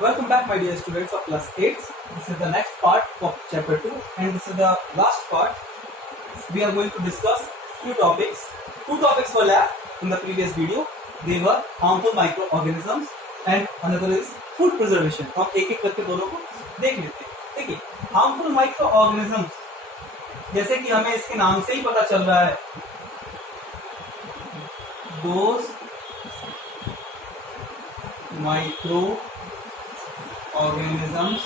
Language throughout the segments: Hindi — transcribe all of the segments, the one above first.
Welcome back, my dear students of class 8. This is the next part of chapter 2 and this is the last part. We are going to discuss few topics. Two topics were left in the previous video. They were harmful microorganisms and another is food preservation. हम एक एक करके दोनों को देख लेते हैं. देखिए, harmful microorganisms जैसे कि हमें इसके नाम से ही पता चल रहा है, those microorganisms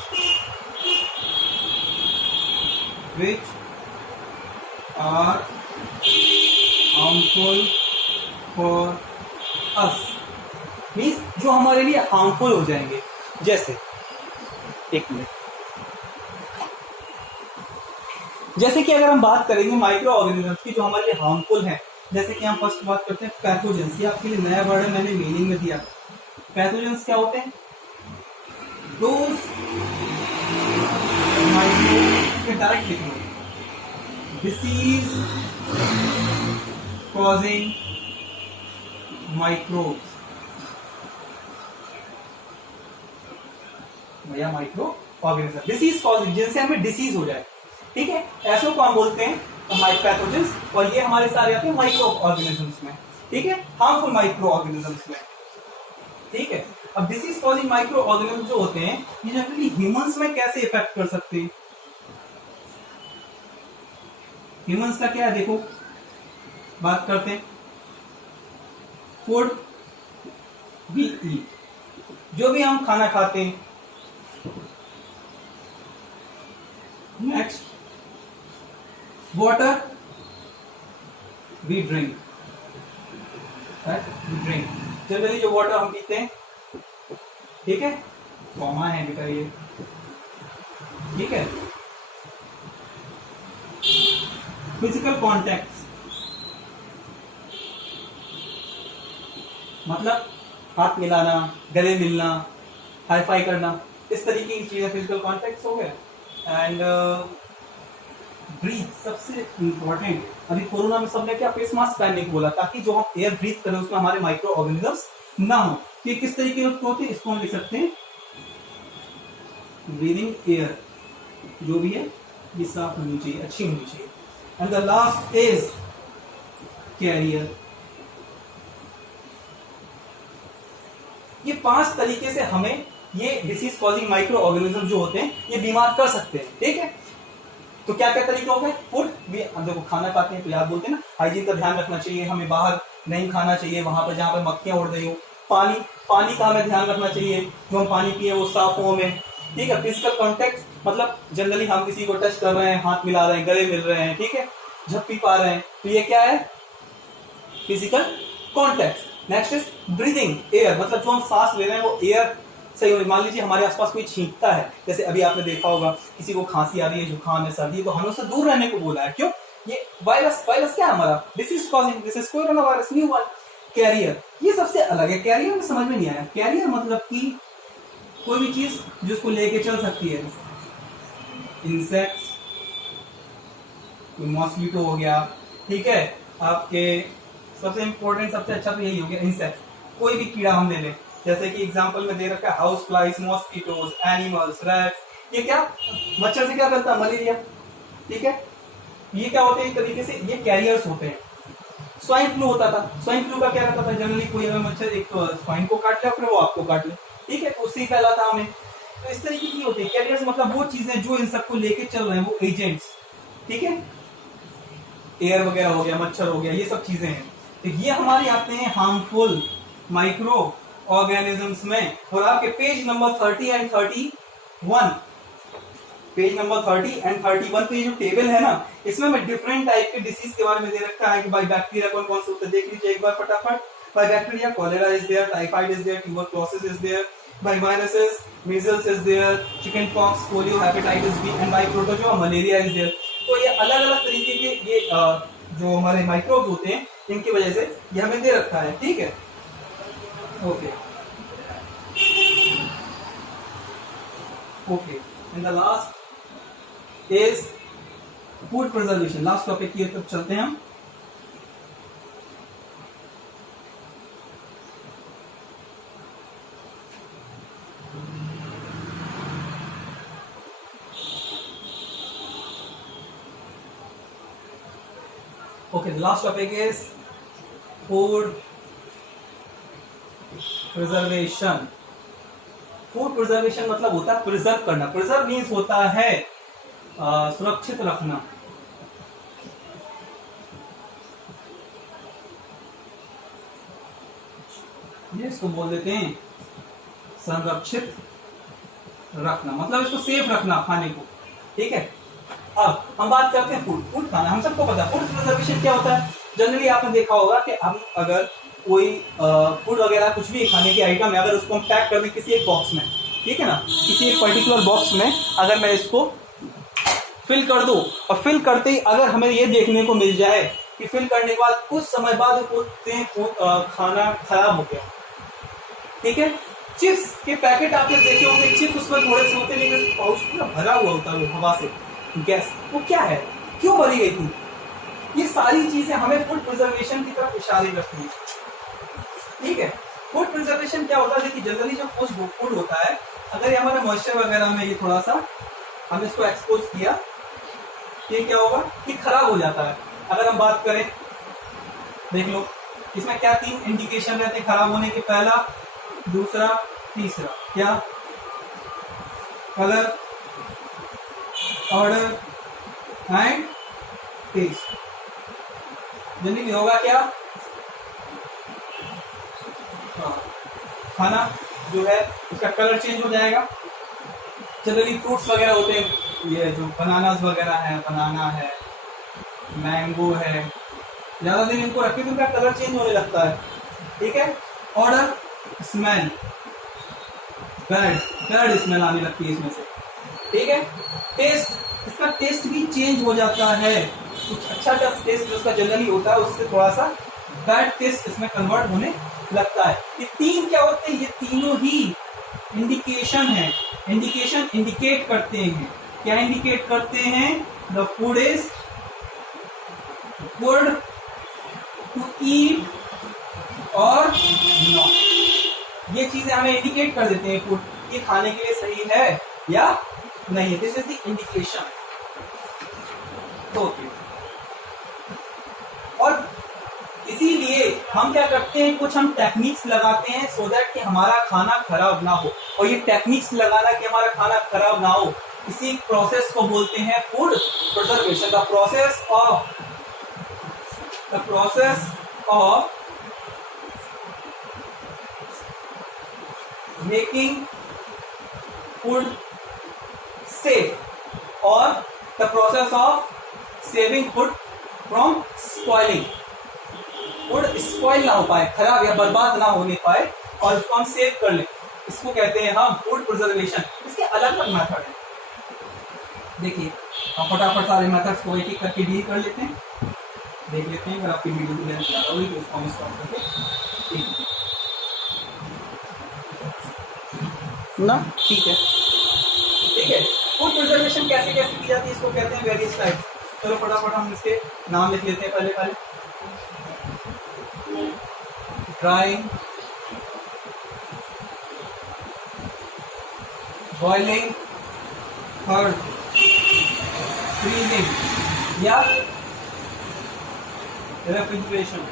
which are harmful for us, means जो हमारे लिए हार्मफुल हो जाएंगे. जैसे एक मिनट, जैसे कि अगर हम बात करेंगे माइक्रो ऑर्गेनिजम्स की जो हमारे लिए हार्मफुल हैं, जैसे कि हम फर्स्ट बात करते हैं पैथोजेंस. ये आपके लिए नया वर्ड है, मैंने मीनिंग में दिया. पैथोजेंस क्या होते हैं? Those micro डायरेक्ट लिखेंगे, disease causing microbes. भैया माइक्रो ऑर्गेनिज्म डिसीज कॉजिंग, जिनसे हमें डिसीज हो जाए. ठीक है, ऐसे को हम बोलते हैं पैथोजेंस और ये हमारे सारे आते हैं माइक्रो ऑर्गेनिजम्स में. ठीक है, हार्मफुल माइक्रो ऑर्गेनिजम्स में. ठीक है, अब डिसीज कॉजिंग माइक्रो ऑर्गेनिज्म जो होते हैं ये जनरली ह्यूमंस में कैसे इफेक्ट कर सकते हैं? ह्यूमंस का क्या है, देखो बात करते हैं. फूड वी ईट, जो भी हम खाना खाते हैं. Next, water we drink. Drink generally जो वाटर हम पीते हैं. ठीक है, कॉमा है बेटा ये. ठीक है, फिजिकल कॉन्टैक्ट मतलब हाथ मिलाना, गले मिलना, हाई फाई करना, इस तरीके की चीजें फिजिकल कॉन्टैक्ट हो गया. एंड ब्रीथ, सबसे इंपॉर्टेंट, अभी कोरोना में सबने क्या फेस मास्क पहनने को बोला ताकि जो हम एयर ब्रीथ करें उसमें हमारे माइक्रो ऑर्गेनिजम्स ना हो. ये किस तरीके के होते हैं, इसको हम लिख सकते हैं ब्रीदिंग एयर. जो भी है ये साफ होनी चाहिए, अच्छी होनी चाहिए. And the last is carrier. ये 5 तरीके से हमें ये डिसीज कॉजिंग माइक्रो ऑर्गेनिज्म जो होते हैं ये बीमार कर सकते हैं. ठीक है, तो क्या क्या तरीके हो गए? फूड भी, हम देखो खाना खाते हैं तो याद बोलते हैं ना, हाइजीन का ध्यान रखना चाहिए, हमें बाहर नहीं खाना चाहिए वहां पर जहां पर मक्खियां उड़ रही हो. पानी, पानी का हमें ध्यान रखना चाहिए, जो हम पानी पिए वो साफ हो में. ठीक है, फिजिकल कॉन्टेक्ट मतलब जनरली हम किसी को टच कर रहे हैं, हाथ मिला रहे हैं, गले मिल रहे हैं, ठीक है, झप्पी पा रहे हैं, तो ये क्या है? Physical contact. Next is breathing air, मतलब जो हम सांस ले रहे हैं वो एयर सही हो. मान लीजिए हमारे आसपास कोई छींकता है, जैसे अभी आपने देखा होगा किसी को खांसी आ रही है, जुकाम है, सर्दी है, तो हमें उससे दूर रहने को बोला है. क्यों? ये वायरस क्या है हमारा? Disease causing, this is corona virus new one. Carrier, ये सबसे अलग है. कैरियर में समझ में नहीं आया. कैरियर मतलब कि कोई भी चीज जो उसको लेके चल सकती है. इंसेक्ट्स, मॉस्किटो हो गया. ठीक है, आपके सबसे इंपॉर्टेंट, सबसे अच्छा तो यही हो गया इंसेक्ट. कोई भी कीड़ा हम ले लें, जैसे कि एग्जांपल में दे रखा है house flies, mosquitoes, animals, rats. ये क्या मच्छर से क्या करता है? मलेरिया. ठीक है, ये क्या होते हैं एक तरीके से, ये कैरियर्स होते हैं. स्वाइन फ्लू होता था. स्वाइन फ्लू का क्या रहता था? जनरली कोई अगर मच्छर एक स्वाइन को काट लिया फिर वो आपको काट ले. ठीक है, तो उससे फैला था हमें. तो इस तरीके की होती है कैरियर्स, मतलब वो चीजें जो इन सबको लेके चल रहे हैं, वो एजेंट्स. ठीक है, एयर वगैरह हो गया, मच्छर हो गया, ये सब चीजें हैं. तो ये हमारे आते हैं हार्मफुल माइक्रो ऑर्गेनिजम्स में. और आपके page number 30 and 31, page number 30 and 31 पे जो टेबल है ना, इसमें मैं डिफरेंट टाइप के डिसीज के बारे में दे रखा है कि बाय बैक्टीरिया कौन कौन से होते हैं. देख लीजिए एक बार फटाफट. By bacteria cholera is there, typhoid is there, tuberculosis is there. By viruses measles is there, chicken pox, polio, hepatitis B. And by protozoa malaria is there. तो ये अलग अलग तरीके के ये जो हमारे माइक्रोब्स होते हैं इनकी वजह से ये हमें दे रखा है. ठीक है, okay okay. And the last is food preservation. Last topic की तरफ चलते हैं हम. Okay, last topic is food preservation. Food preservation मतलब होता है प्रिजर्व करना। प्रिजर्व मीन्स होता है सुरक्षित रखना। ये इसको बोल देते हैं संरक्षित रखना, मतलब इसको सेफ रखना खाने को। ठीक है, अब हम बात करते हैं फूड खाना। हम सबको पता है फूड प्रिजर्वेशन क्या होता है। जनरली आपने देखा होगा कि हम अगर कोई फूड वगैरह कुछ भी खाने की आइटम है, अगर उसको हम पैक कर दें किसी एक बॉक्स में, ठीक है ना, किसी एक पर्टिकुलर बॉक्स में अगर मैं इसको फिल कर दूं और फिल करते ही अगर हमें ये देखने को मिल जाए कि फिल करने के बाद कुछ समय बाद खाना खराब हो गया, ठीक है। चिप्स के पैकेट आपने देखे होंगे, चिप्स उसमें थोड़े से होते लेकिन पाउच पूरा भरा हुआ होता है हवा से, गैस, वो क्या है, क्यों भरी गई थी। ये सारी चीजें हमें फूड प्रिजर्वेशन की तरफ इशारे करती है। ठीक है, फूड प्रिजर्वेशन क्या होता है कि जनरली जो फूड होता है, अगर ये हमारे मॉइस्चर वगैरह में ये थोड़ा सा हमने इसको एक्सपोज किया, ये क्या होगा कि खराब हो जाता है। अगर हम बात करें, देख लो इसमें क्या 3 इंडिकेशन रहते हैं खराब होने के, पहला, दूसरा, तीसरा। क्या? Colour, odour and taste. Generally होगा क्या, खाना जो है उसका कलर चेंज हो जाएगा। जनरली फ्रूट्स वगैरह होते हैं, ये जो बनानास वगैरह है, बनाना है, मैंगो है, ज्यादा दिन इनको रखे तो उनका कलर चेंज होने लगता है। ठीक है, ऑर्डर, स्मेल, बैड स्मेल आने लगती है इसमें से। ठीक है, टेस्ट, इसका टेस्ट भी चेंज हो जाता है। कुछ अच्छा टेस्ट जो उसका जनरली होता है उससे थोड़ा सा बैड टेस्ट इसमें कन्वर्ट होने लगता है। ये 3 क्या होते हैं, ये तीनों ही इंडिकेशन है। इंडिकेशन इंडिकेट करते हैं, क्या इंडिकेट करते हैं, the food is good to eat और नॉट। ये चीजें हमें इंडिकेट कर देते हैं फूड ये खाने के लिए सही है या नहीं। This is the indication. Okay, और इसीलिए हम क्या करते हैं, कुछ हम टेक्निक्स लगाते हैं सो दैट कि हमारा खाना खराब ना हो। और ये टेक्निक्स लगाना कि हमारा खाना खराब ना हो, इसी प्रोसेस को बोलते हैं food preservation. The process of making food safe और the process of saving food from spoiling. Food spoil ना हो पाए, खराब या बर्बाद ना होने पाए, और उसको हम सेव कर लें, इसको कहते हैं हम फूड प्रिजर्वेशन। इसके अलग अलग मेथड है। देखिए, हम फटाफट सारे मेथड्स को एक एक करके डील कर लेते हैं, देख लेते हैं। अगर आपकी वीडियो की लेंथ ज्यादा हुई तो उसको हम स्टॉप करके ना, ठीक है। ठीक है, फूड प्रिजर्वेशन कैसे कैसे की जाती है, इसको कहते हैं वेरियस टाइप। चलो फटाफट हम इसके नाम लिख लेते हैं पहले। ड्राइंग, बॉइलिंग, थर्ड फ्रीजिंग या रेफ्रिजरेशन।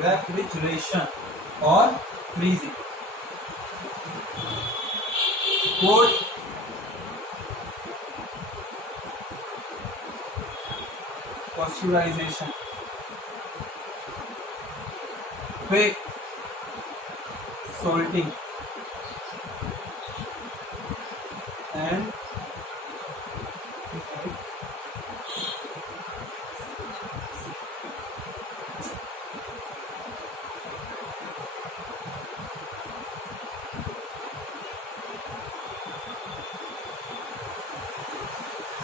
रेफ्रिजरेशन और freezing. Cold, pasteurization, quick salting and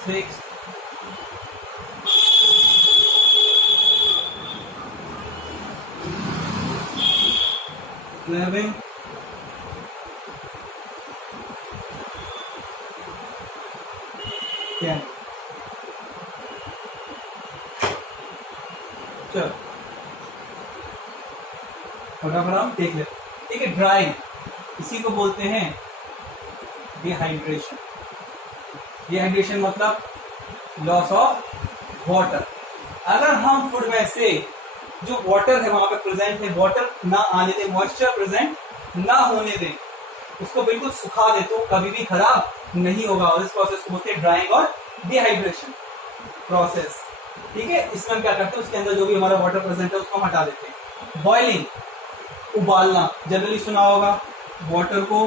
six living क्या, चलो फटाफट हम देख लेते। ठीक है, ड्राइंग, इसी को बोलते हैं डिहाइड्रेशन। डिहाइड्रेशन मतलब लॉस ऑफ वाटर। अगर हम फूड में से जो वाटर है वहां पे प्रेजेंट है, वाटर ना आने दें, मॉइस्चर प्रेजेंट ना होने दें, उसको बिल्कुल सुखा दे तो कभी भी खराब नहीं होगा। और इस प्रोसेस को बोलते हैं ड्राइंग और डिहाइड्रेशन प्रोसेस। ठीक है, इसमें हम क्या करते हैं, उसके अंदर जो भी हमारा वाटर प्रेजेंट है उसको हम हटा देते हैं। बॉइलिंग, उबालना, जनरली सुना होगा वाटर को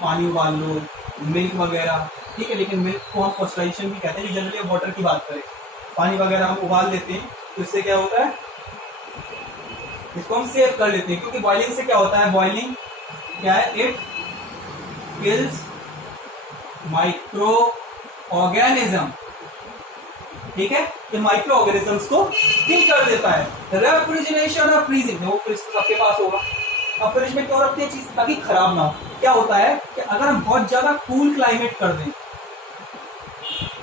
पानी उबाल लो, मिल्क वगैरह, ठीक है, लेकिन मिल्क को हम पॉस्चराइजेशन भी कहते हैं। जनरली वाटर की बात करें, पानी वगैरह हम उबाल लेते हैं तो इससे क्या होता है, इसको हम सेव कर लेते हैं। क्योंकि बॉइलिंग से क्या होता है, बॉइलिंग क्या है, इट किल्स माइक्रो ऑर्गेनिज्म। ठीक है, ये माइक्रो ऑर्गेनिजम्स को किल कर देता है। रेफ्रिजरेशन और फ्रीजिंग, वो फ्रिज तो सबके पास होगा। अब फ्रिज में क्यों रखते हैं चीज, ताकि खराब ना हो। क्या होता है कि अगर हम बहुत ज्यादा कूल क्लाइमेट कर दें,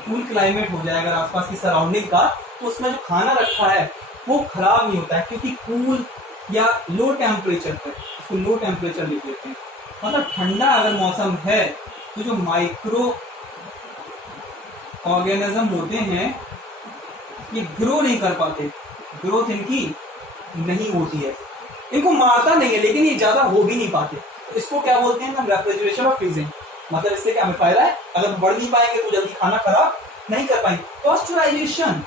कूल क्लाइमेट हो जाए अगर आसपास की सराउंडिंग का, तो उसमें जो खाना रखा है वो खराब नहीं होता है। क्योंकि कूल या लो टेम्परेचर पर, उसको लो टेम्परेचर लिख देते हैं, मतलब ठंडा अगर मौसम है तो जो माइक्रो ऑर्गेनिज्म होते हैं ये ग्रो नहीं कर पाते, ग्रोथ इनकी नहीं होती है, इनको मारता नहीं है लेकिन ये ज्यादा हो भी नहीं पाते। तो इसको क्या बोलते हैं हम, रेफ्रिजरेशन और फ्रीजिंग। मतलब इससे क्या हमें फायदा है, अगर बढ़ नहीं पाएंगे तो जल्दी खाना खराब नहीं कर पाएंगे। पॉस्चराइजेशन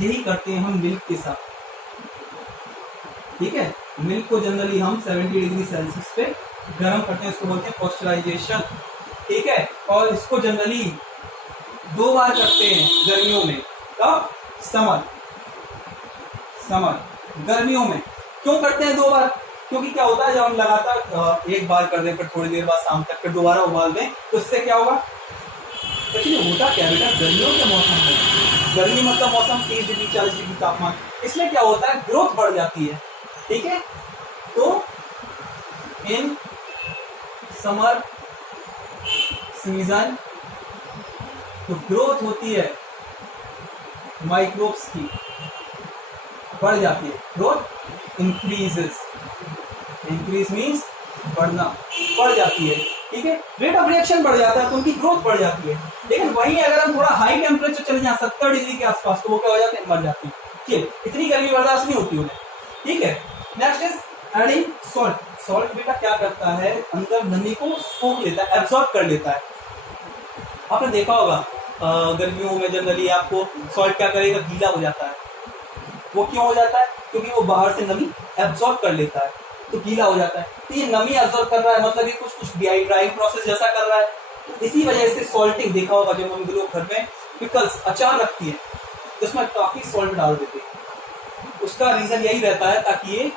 यही करते हैं हम मिल्क के साथ। ठीक है, मिल्क को जनरली हम 70 डिग्री सेल्सियस पे गर्म करते हैं, इसको बोलते हैं पॉस्चराइजेशन। ठीक है, और इसको जनरली 2 बार करते हैं गर्मियों में। कब, समर, गर्मियों में। क्यों करते हैं 2 बार, क्योंकि क्या होता है जब हम लगातार 1 बार कर दें फिर थोड़ी देर बाद शाम तक फिर दोबारा उबाल दें तो इससे क्या होगा, एक्चुअली होता क्या बेटा, गर्मियों के मौसम में, गर्मी मतलब मौसम 30 डिग्री 40 डिग्री तापमान, इसमें क्या होता है ग्रोथ बढ़ जाती है। ठीक है, तो इन समर सीजन तो ग्रोथ होती है माइक्रोब्स की, बढ़ जाती है, ग्रोथ इंक्रीजेस, इंक्रीज मीन्स बढ़ना, बढ़ जाती है। ठीक है, रेट ऑफ रिएक्शन बढ़ जाता है तो उनकी ग्रोथ बढ़ जाती है। लेकिन वहीं अगर हम थोड़ा हाई टेम्परेचर चले जाए 70 डिग्री के आसपास तो वो क्या हो जाते हैं, मर जाते हैं। ठीक, इतनी गर्मी बर्दाश्त नहीं होती उन्हें। ठीक है, next is adding salt. Salt बेटा क्या करता है, अंदर नमी को सोख लेता है, एब्सॉर्ब कर लेता है। आपने देखा होगा गर्मियों में जनरली आपको सॉल्ट क्या करेगा, गीला हो जाता है। वो क्यों हो जाता है, क्योंकि वो बाहर से नमी एब्सॉर्ब कर लेता है तो गीला हो जाता है। तो ये नमी एब्सॉर्ब कर रहा है, मतलब ये कुछ ड्राइंग प्रोसेस जैसा कर रहा है। तो इसी वजह से सॉल्टिंग, देखा होगा जब हम लोग घर में पिकल्स, अचार रखती है तो उसमें काफी सॉल्ट डाल देते हैं। उसका रीजन यही रहता है ताकि ये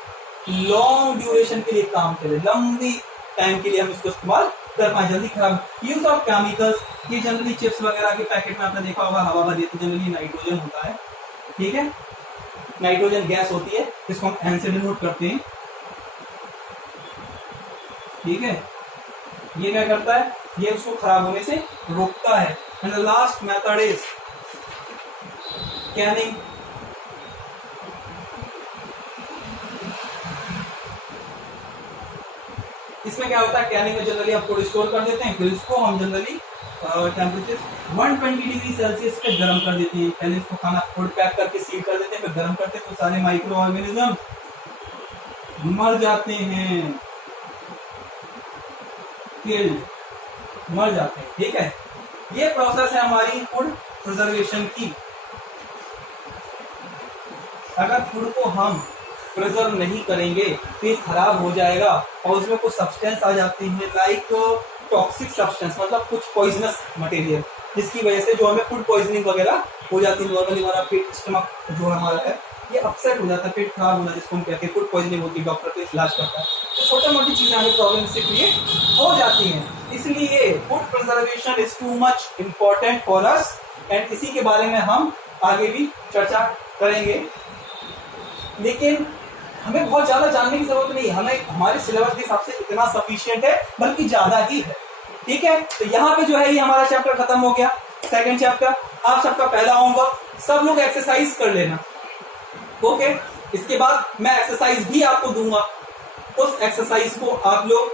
लॉन्ग ड्यूरेशन के लिए काम करे, लंबी टाइम के लिए हम इसको इस्तेमाल कर पाए, जल्दी खराब। यूज ऑफ केमिकल्स, ये जनरली चिप्स वगैरह के पैकेट में आपने देखा होगा हवा भर देती, जनरली नाइट्रोजन होता है। ठीक है, नाइट्रोजन गैस होती है, इसको हम एन से डिनोट करते हैं। ठीक है, ये क्या करता है, ये उसको खराब होने से रोकता है। And the last method is Canning. इसमें क्या होता है, कैनिंग में जनरली आप कोल्ड स्टोर कर देते हैं, फिर इसको हम जनरली टेम्परेचर 120 डिग्री सेल्सियस पे गर्म कर देते हैं। पहले इसको खाना फूड पैक करके सील कर देते हैं, फिर गर्म करते हैं तो सारे माइक्रो ऑर्गेनिज्म मर जाते हैं, मर जाते हैं। ठीक है, ये प्रोसेस है हमारी फूड प्रिजर्वेशन की। अगर फूड को हम प्रिजर्व नहीं करेंगे तो ये खराब हो जाएगा और उसमें कुछ सब्सटेंस आ जाते हैं, लाइक टॉक्सिक सब्सटेंस, मतलब कुछ पॉइजनस मटेरियल, जिसकी वजह से जो हमें फूड पॉइजनिंग वगैरह हो जाती है। नॉर्मली हमारा पेट, स्टमक जो हमारा है ये अपसेट हो जाता है, पेट खराब होना जिसको हम कहते हैं, फूड पॉइजनिंग होती है, डॉक्टर तो इलाज करता है। तो छोटी मोटी चीजें हमें प्रॉब्लम से क्रिएट हो जाती हैं। इसलिए food preservation is too much important for us and इसी के बारे में हम आगे भी चर्चा करेंगे। लेकिन हमें बहुत ज्यादा जानने की जरूरत नहीं, हमें हमारे सिलेबस के हिसाब से इतना सफिशिएंट है, बल्कि ज्यादा ही है। ठीक है, तो यहाँ पे जो है ये हमारा चैप्टर खत्म हो गया, सेकंड चैप्टर। आप सबका पहला होमवर्क, सब लोग एक्सरसाइज कर लेना। ओके, इसके बाद मैं एक्सरसाइज भी आपको दूंगा, उस एक्सरसाइज को आप लोग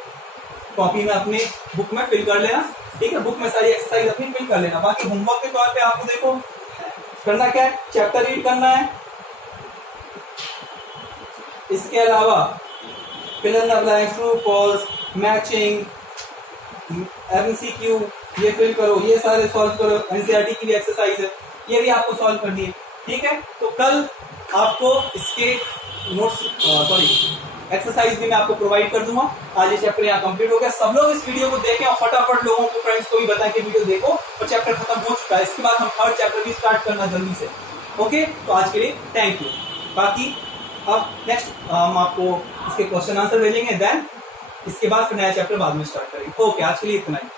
कॉपी में अपने बुक में फिल कर लेना। ठीक है, बुक में सारी एक्सरसाइज अपनी फिल कर लेना। बाकी होमवर्क के तौर पे आपको देखो करना क्या है, चैप्टर रीड करना है, इसके अलावा fill in the blanks, true false, matching, MCQ ये फिल करो, ये सारे सॉल्व करो, एनसीईआरटी की भी एक्सरसाइज है ये भी आपको सॉल्व करनी है। ठीक है, तो कल आपको इसके नोट्स एक्सरसाइज भी मैं आपको प्रोवाइड कर दूंगा। आज ये चैप्टर यहाँ कंप्लीट हो गया। सब लोग इस वीडियो को देखें और फटाफट लोगों को, फ्रेंड्स को भी बताएं कि वीडियो देखो और चैप्टर खत्म हो चुका है। इसके बाद हम थर्ड चैप्टर भी स्टार्ट करना जल्दी से। ओके, तो आज के लिए थैंक यू। बाकी अब नेक्स्ट हम आपको इसके क्वेश्चन आंसर भेजेंगे, देन इसके बाद फिर नया चैप्टर बाद में स्टार्ट करेंगे। ओके, आज के लिए इतना ही।